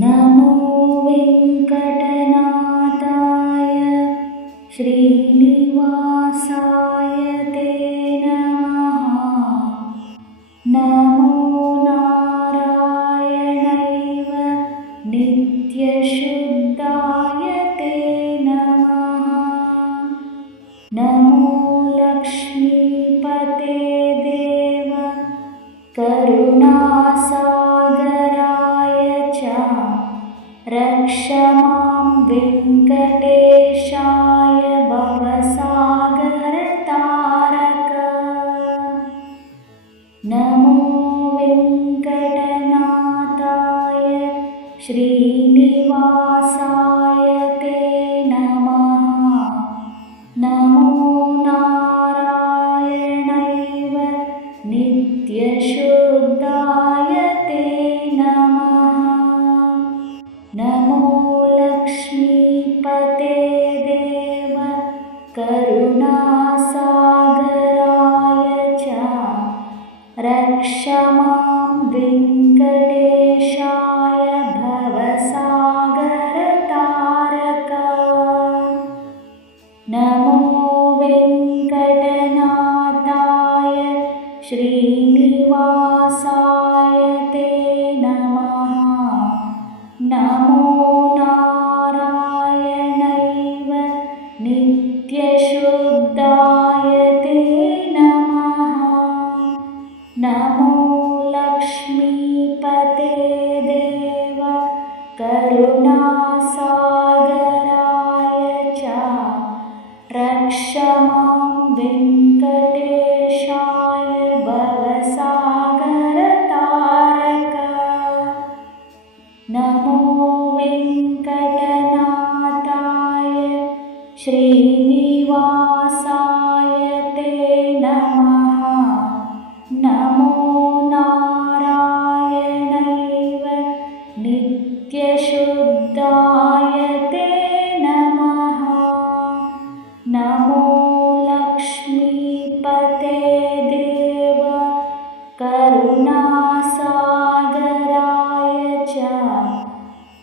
नमो वेङ्कटनाथाय श्रीनिवासाय ते रक्ष मां विङ्कणेशा नमो वेङ्कटनाथाय श्रीनिवासा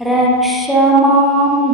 रक्ष माँ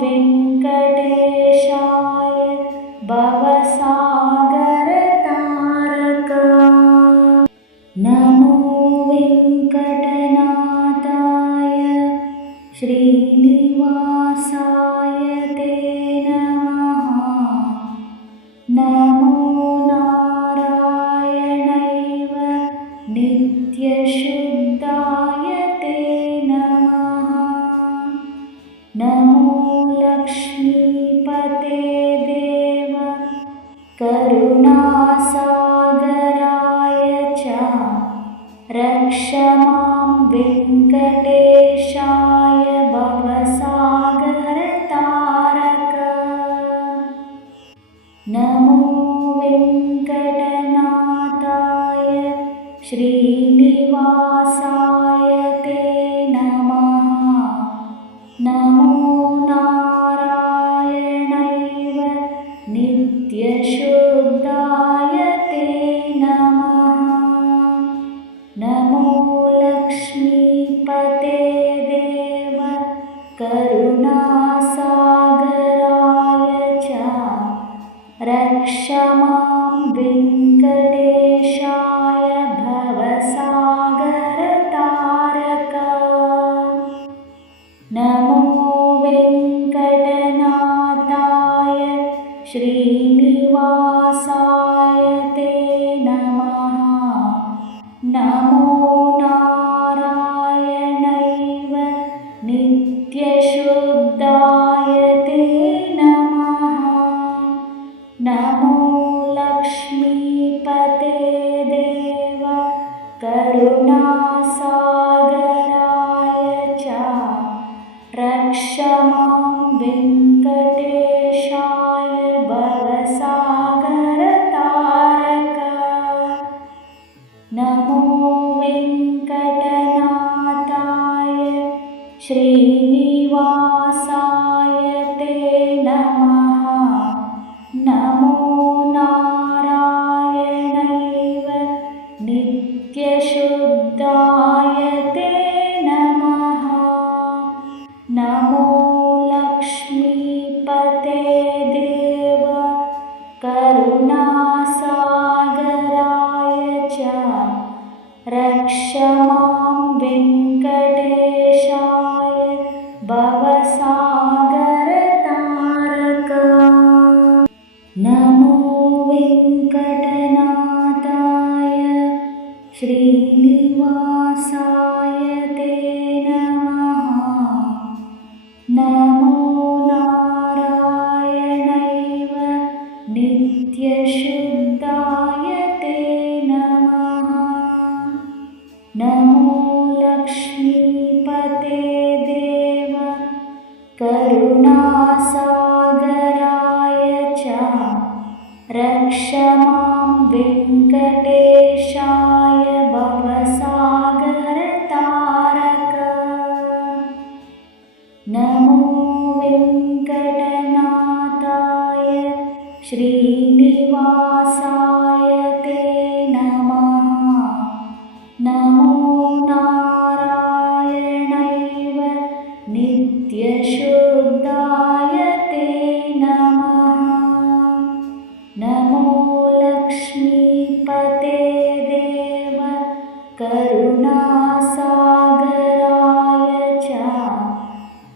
Namo रक्ष माँ वेङ्कट नमो वेङ्कटनाथाय श्रीनिवासा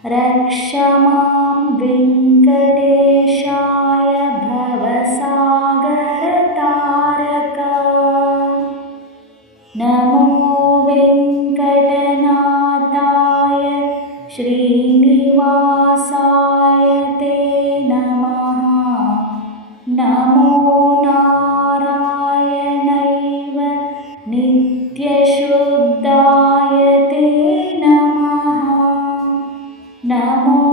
रक्ष मां बिङ्कटेशाय भवसा Namo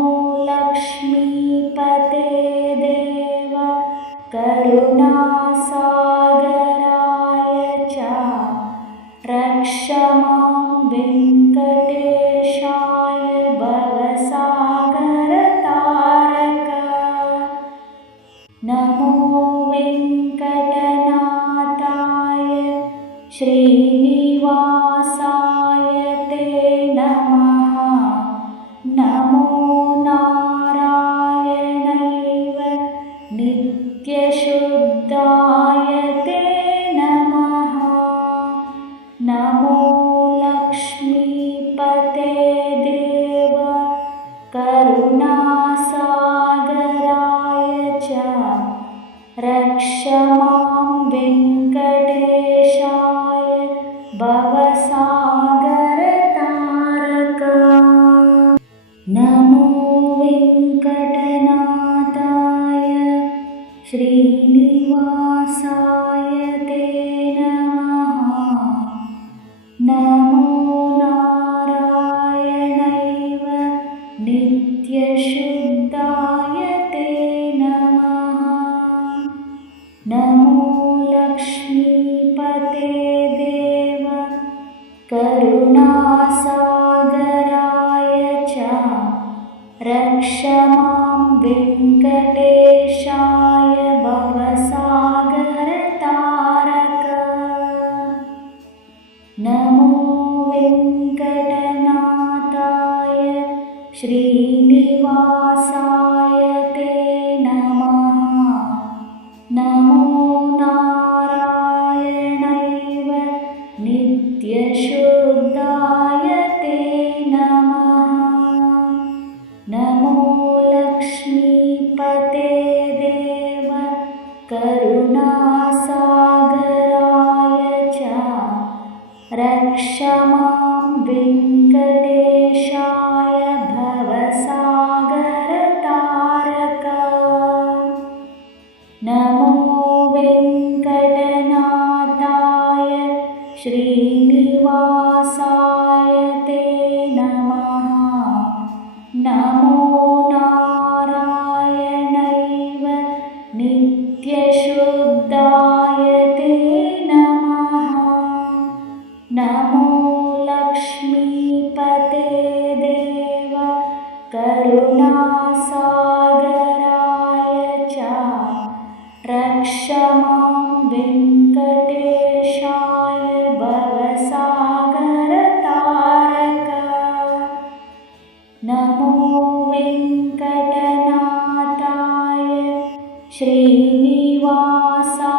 नमो वेङ्कटनाथाय श्री रक्ष मां वेङ्कटेशा नमो वेङ्कटनाथाय श्रीनिवासा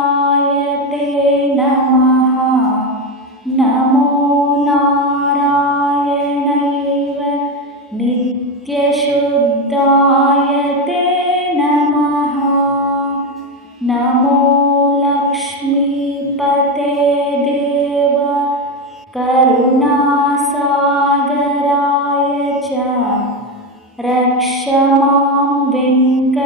रक्ष मां वेङ्कटेशाय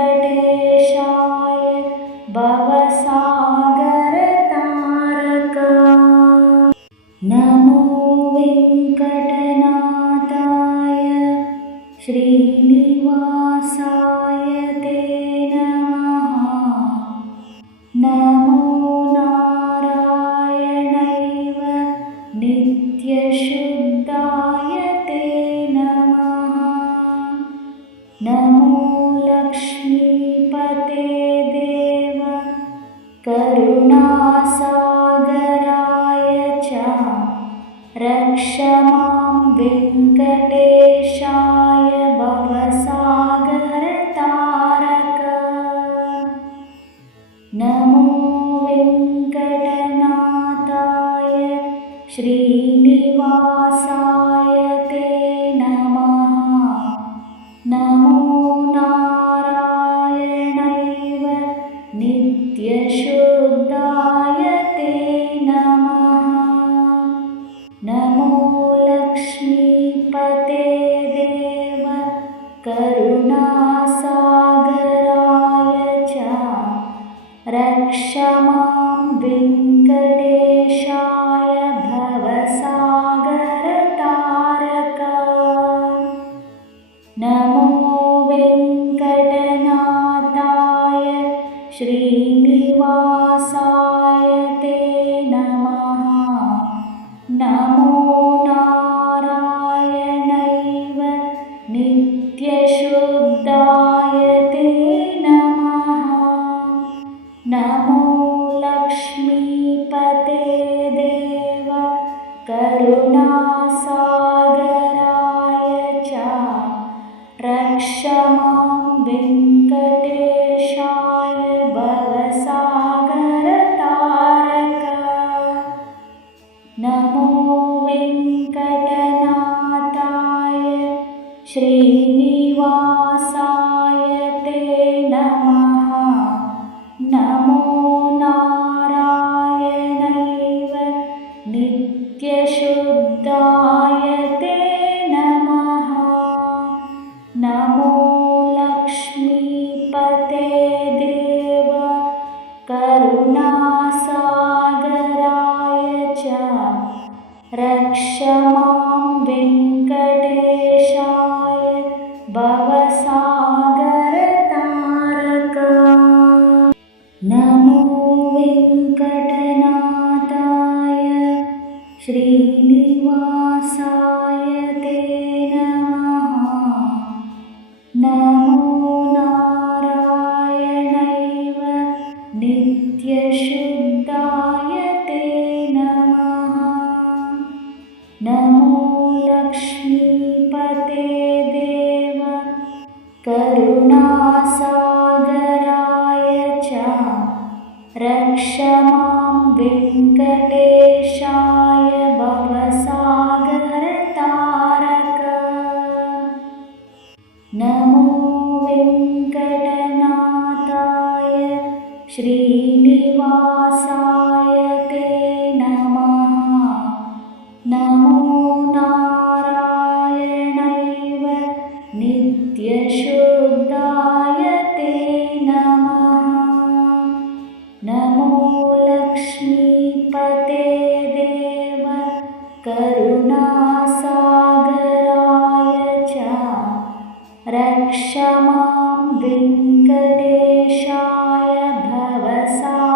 नमो वेङ्कटनाथाय श्री दशमां नमो वेङ्कटनाथाय श्रीनिवासा रक्ष मां लिङ्कलेशाय भवसा